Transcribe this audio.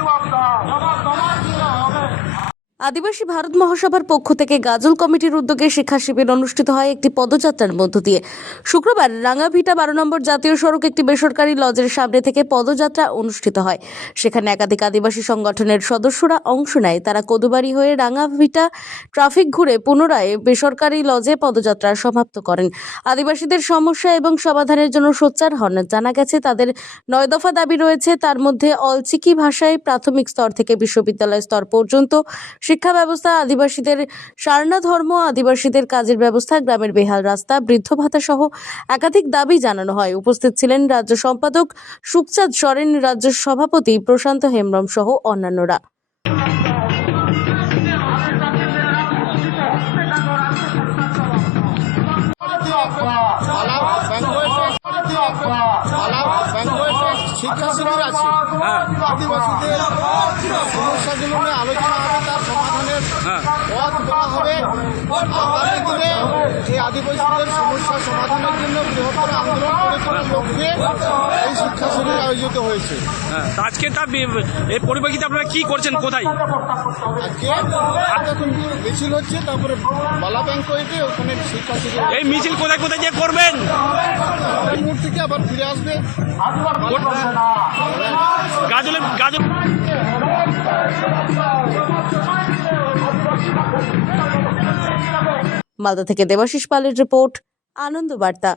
জবাব দাও আদিবাসী ভারত মহাসভার পক্ষ থেকে গাজল কমিটির উদ্যোগে শিক্ষা শিবির অনুষ্ঠিত হয় একটি পদযাত্রার মধ্য দিয়ে। শুক্রবার রাঙাভিটা বারো নম্বর জাতীয় সড়ক একটি বেসরকারি লজের সামনে থেকে পদযাত্রা অনুষ্ঠিত হয়। সেখানে একাধিক আদিবাসী সংগঠনের সদস্যরা অংশ নেয়। তারা কদুবাড়ি হয়ে রাঙাভিটা ট্রাফিক ঘুরে পুনরায় বেসরকারি লজে পদযাত্রা সমাপ্ত করেন। আদিবাসীদের সমস্যা এবং সমাধানের জন্য সোচ্চার হন। জানা গেছে, তাদের নয় দফা দাবি রয়েছে, তার মধ্যে অলচিকি ভাষায় প্রাথমিক স্তর থেকে বিশ্ববিদ্যালয় স্তর পর্যন্ত শিক্ষা ব্যবস্থা আদিবাসীদের সারনা ধর্ম আদিবাসীদের কাজের ব্যবস্থা গ্রামের বেহাল রাস্তা বৃদ্ধ ভাতা সহ একাধিক দাবি জানানো হয়। উপস্থিত ছিলেন রাজ্য সম্পাদক সুখচাঁদ সরেন রাজ্য সভাপতি প্রশান্ত হেমব্রম সহ অন্যান্যরা। শিক্ষা শিবির আছে আদিবাসীদের সমস্যাগুলো নিয়ে আলোচনা হবে তার সমাধানের পথ বলা হবে দিনে এই আদিবাসীদের সমস্যা সমাধানের জন্য বৃহত্তর আন্দোলন করে লক্ষ্যে এই শিক্ষা শিবির আয়োজিত হয়েছে। হ্যাঁ, আজকে তার এর পরিপ্রেক্ষিতে আপনারা কি করছেন কোথায়? আজকে মিছিল হচ্ছে তারপরে বালা ব্যাংক হয়েছে ওখানে শিক্ষা শিবির এই মিছিল কোথায় কোথায় যে করবেন? থেকে আবার ফিরে আসবে। গাজলে গাজল মালদা থেকে দেবাশিস পালের রিপোর্ট আনন্দ বার্তা।